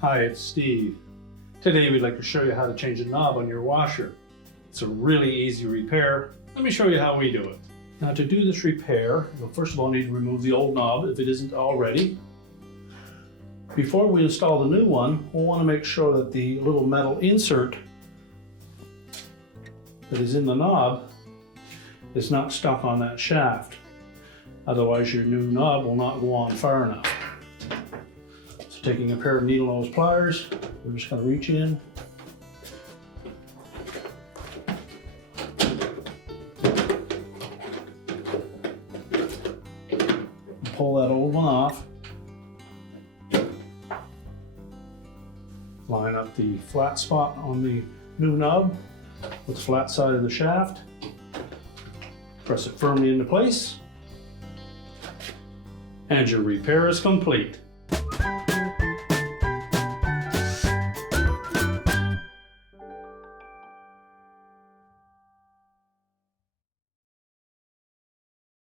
Hi, it's Steve. Today we'd like to show you how to change a knob on your washer. It's a really easy repair. Let me show you how we do it. Now to do this repair, you'll first of all need to remove the old knob if it isn't already. Before we install the new one, we'll want to make sure that the little metal insert that is in the knob is not stuck on that shaft. Otherwise your new knob will not go on far enough. So taking a pair of needle nose pliers, we're just going to reach in, and pull that old one off. Line up the flat spot on the new knob with the flat side of the shaft. Press it firmly into place, and your repair is complete.